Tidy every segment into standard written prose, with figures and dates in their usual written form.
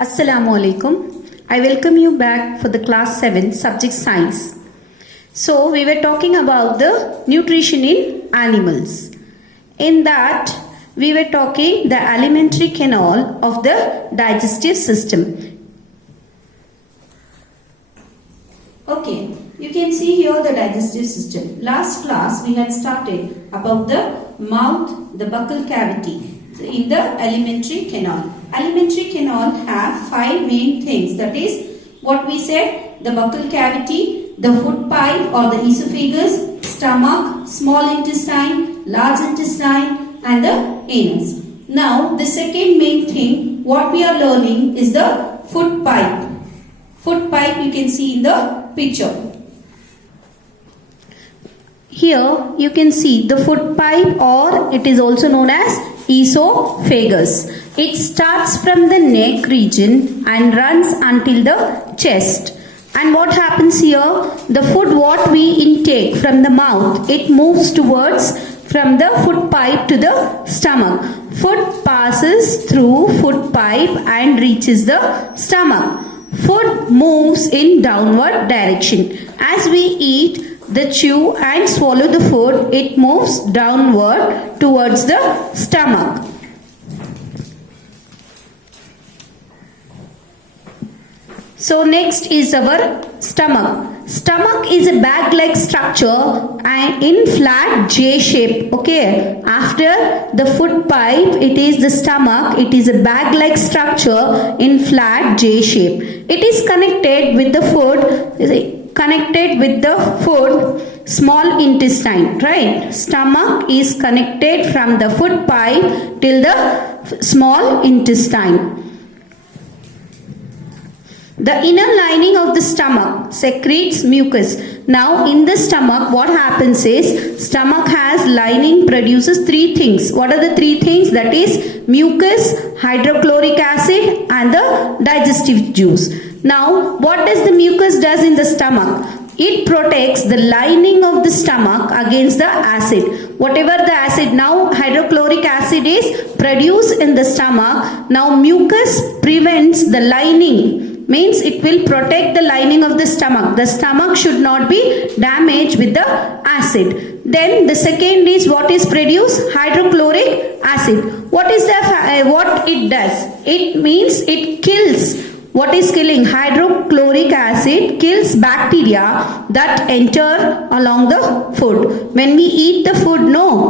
Assalamu alaikum. I welcome you back for the class 7 subject science. So we were talking about the nutrition in animals. In that we were talking the alimentary canal of the digestive system. Okay, you can see here the digestive system. Last class we had started about the mouth, the buccal cavity in the alimentary canal. Alimentary canal have 5 main things, that is what we said, the buccal cavity, the food pipe or the esophagus, stomach, small intestine, large intestine and the anus. Now the second main thing what we are learning is the food pipe. Food pipe you can see in the picture. Here you can see the food pipe, or it is also known as esophagus. It starts from the neck region and runs until the chest. And what happens here? The food what we intake from the mouth, it moves towards from the food pipe to the stomach. Food passes through food pipe and reaches the stomach. Food moves in downward direction. As we eat, the chew and swallow the food, it moves downward towards the stomach. So next is our stomach. Stomach is a bag-like structure and in flat J shape. Okay, after the food pipe, it is the stomach. It is a bag-like structure in flat J shape. It is connected with the food, small intestine, right? Stomach is connected from the food pipe till the small intestine. The inner lining of the stomach secretes mucus. Now in the stomach what happens is, stomach has lining, produces 3 things. What are the 3 things? That is mucus, hydrochloric acid and the digestive juice. Now what does the mucus does in the stomach? It protects the lining of the stomach against the acid. Whatever the acid, now hydrochloric acid is produced in the stomach. Now mucus prevents the lining. Means it will protect the lining of the stomach. The stomach should not be damaged with the acid. Then the second is what is produced? Hydrochloric acid. What is what it does? It means it kills. What is killing? Hydrochloric acid kills bacteria that enter along the food. When we eat the food,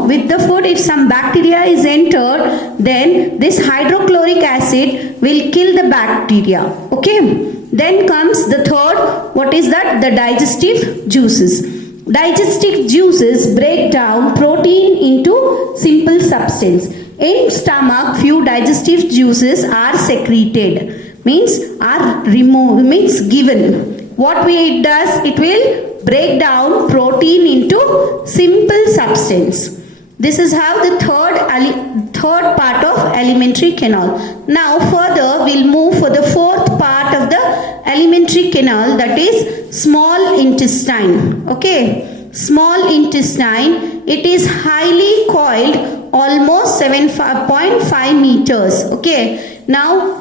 with the food if some bacteria is entered, then this hydrochloric acid will kill the bacteria. Okay. Then comes the third. What is that? The digestive juices. Digestive juices break down protein into simple substance. In stomach, few digestive juices are secreted. Means are removed, means given. What it does, it will break down protein into simple substance. This is how the third part of alimentary canal. Now further we'll move for the fourth part of the alimentary canal, that is small intestine. Okay, small intestine, it is highly coiled, almost 7.5 meters. Okay, now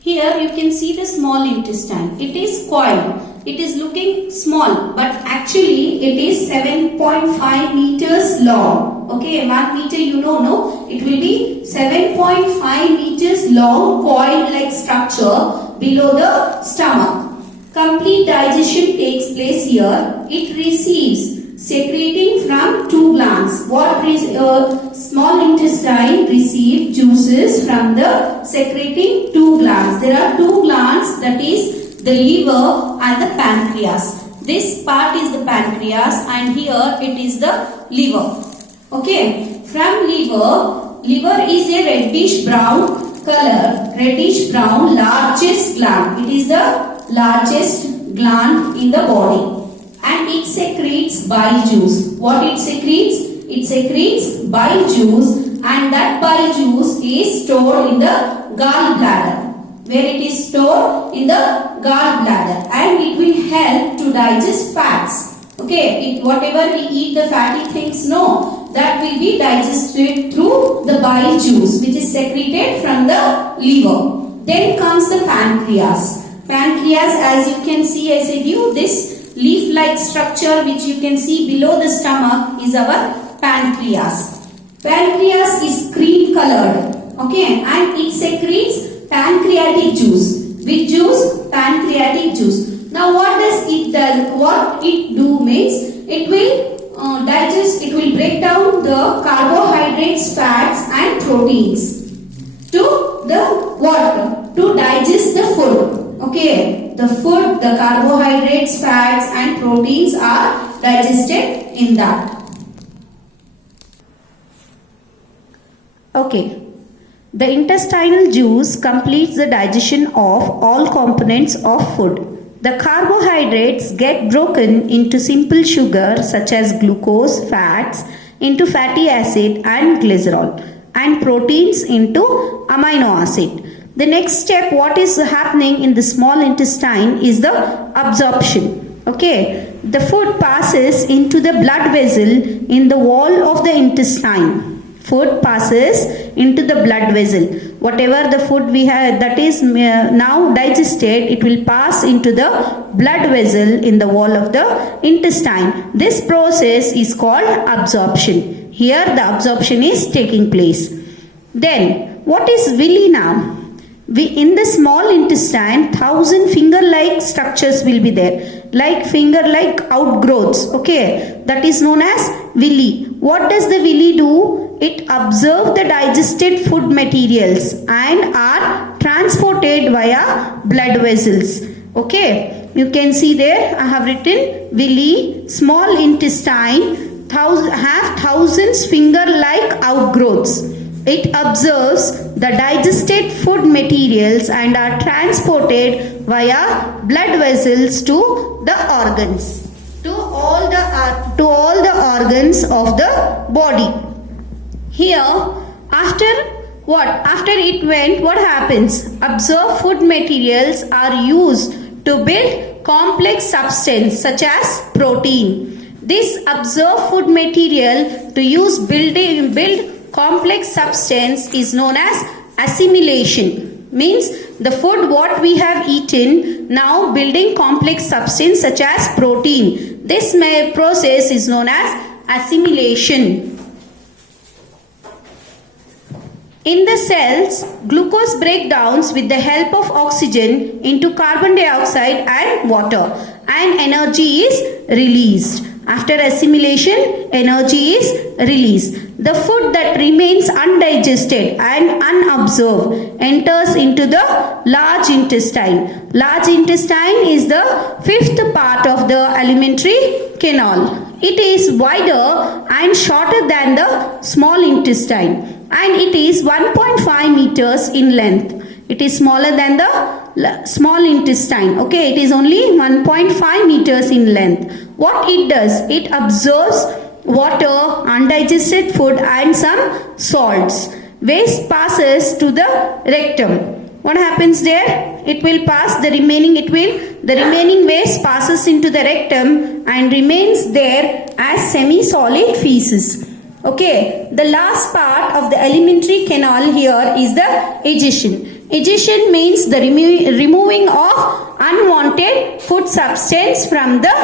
here you can see the small intestine. It is coiled. It is looking small, but actually it is 7.5 meters long. Okay, 1 meter you know, no? It will be 7.5 meters long coiled like structure below the stomach. Complete digestion takes place here. It receives secreting from 2 glands. Small intestine receive juices from the secreting 2 glands. There are 2 glands, that is the liver and the pancreas. This part is the pancreas and here it is the liver. Okay, from liver is a reddish brown color, reddish brown, largest gland. It is the largest gland in the body. And it secretes bile juice. What it secretes? It secretes bile juice, and that bile juice is stored in the gallbladder. Where it is stored? In the gallbladder, and it will help to digest fats. Okay, whatever we eat the fatty things, that will be digested through the bile juice which is secreted from the liver. Then comes the pancreas. Pancreas, as you can see, I said you, this leaf-like structure which you can see below the stomach is our pancreas. Pancreas is cream colored, okay, and it secretes pancreatic juice. Which juice? Pancreatic juice. Now what does it do? What it do means it will digest, it will break down the carbohydrates, fats and proteins to the what? To digest the food. Okay, the food, the carbohydrates, fats and proteins are digested in that. Okay, the intestinal juice completes the digestion of all components of food. The carbohydrates get broken into simple sugar such as glucose, fats into fatty acid and glycerol, and proteins into amino acid. The next step, what is happening in the small intestine is the absorption. Okay, the food passes into the blood vessel in the wall of the intestine. Food passes into the blood vessel. Whatever the food we have that is now digested, it will pass into the blood vessel in the wall of the intestine. This process is called absorption. Here the absorption is taking place. Then what is villi now? In the small intestine, 1000 finger-like structures will be there, like finger-like outgrowths. Okay, that is known as villi. What does the villi do? It absorbs the digested food materials and are transported via blood vessels. Okay, you can see there I have written villi, small intestine, have thousands finger-like outgrowths. It absorbs the digested food materials and are transported via blood vessels to the organs, to all the organs of the body. Here, after what? After it went, what happens? Absorbed food materials are used to build complex substance such as protein. This absorbed food material to use build complex substance is known as assimilation. Means the food what we have eaten now building complex substance such as protein. This process is known as assimilation. In the cells, glucose breakdowns with the help of oxygen into carbon dioxide and water, and energy is released. After assimilation, energy is released. The food that remains undigested and unabsorbed enters into the large intestine. Large intestine is the fifth part of the alimentary canal. It is wider and shorter than the small intestine, and it is 1.5 meters in length. It is smaller than the small intestine. Okay, it is only 1.5 meters in length. What it does? It absorbs water, undigested food and some salts. Waste passes to the rectum. What happens there? It will pass the remaining waste passes into the rectum and remains there as semi-solid feces. Okay, the last part of the alimentary canal here is the egestion. Egestion means the removing of unwanted food substance from the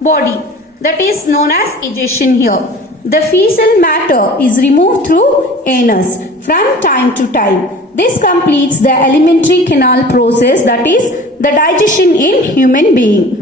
body. That is known as egestion here. The fecal matter is removed through anus from time to time. This completes the alimentary canal process, that is the digestion in human being.